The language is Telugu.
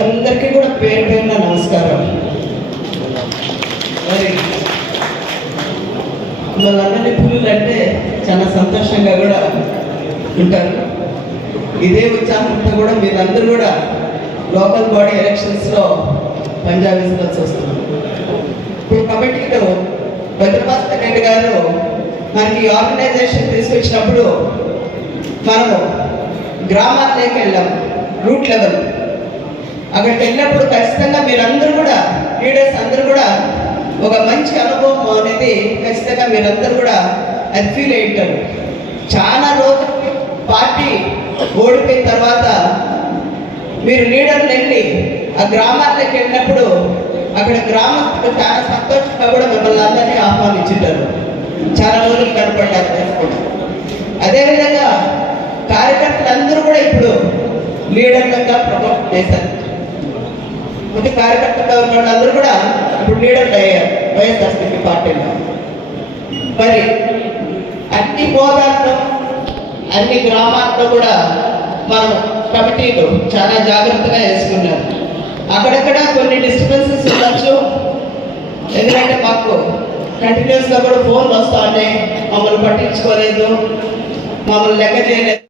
అందరికీ కూడా పేరు పేరున నమస్కారం. మరి వాళ్ళందరినీ పులులు అంటే చాలా సంతోషంగా కూడా ఉంటారు. ఇదే ఉత్సాహంతో కూడా మీరందరూ కూడా లోకల్ బాడీ ఎలక్షన్స్లో పంజాబ్ వేసుకోవాల్సి వస్తుంది. ఇప్పుడు కమిటీలో భద్రపాస్ రెడ్డి గారు మనకి ఆర్గనైజేషన్ తీసుకొచ్చినప్పుడు మనము గ్రామాల్లోకి వెళ్ళాము, రూట్ లెవెల్. అక్కడికి వెళ్ళినప్పుడు ఖచ్చితంగా మీరందరూ కూడా లీడర్స్ అందరూ కూడా ఒక మంచి అనుభవం అనేది ఖచ్చితంగా మీరందరూ కూడా అది ఫీల్ అయ్యారు. చాలా రోజులు పార్టీ ఓడిపోయిన తర్వాత మీరు లీడర్లు వెళ్ళి ఆ గ్రామాల్లోకి వెళ్ళినప్పుడు అక్కడ గ్రామస్తులు చాలా సంతోషంగా కూడా మిమ్మల్ని అందరినీ ఆహ్వానించారు. చాలా రోజులు కనపడ్డారు. అదేవిధంగా కార్యకర్తలందరూ కూడా ఇప్పుడు లీడర్లుగా ప్రమోట్ చేశారు. ముందు కార్యకర్తగా ఉన్న వాళ్ళందరూ కూడా ఇప్పుడు లీడర్లు అయ్యారు వైఎస్ఆర్సీపీ పార్టీలో. మరి అన్ని హోదాల్లో అన్ని గ్రామాల్లో కూడా మనం కమిటీలు చాలా జాగ్రత్తగా వేసుకున్నారు. అక్కడక్కడ కొన్ని డిస్టర్బెన్సెస్ ఉండొచ్చు, ఎందుకంటే మాకు కంటిన్యూస్గా కూడా ఫోన్లు వస్తూ ఉన్నాయి, మమ్మల్ని పట్టించుకోలేదు, మమ్మల్ని లెక్క చేయలేదు.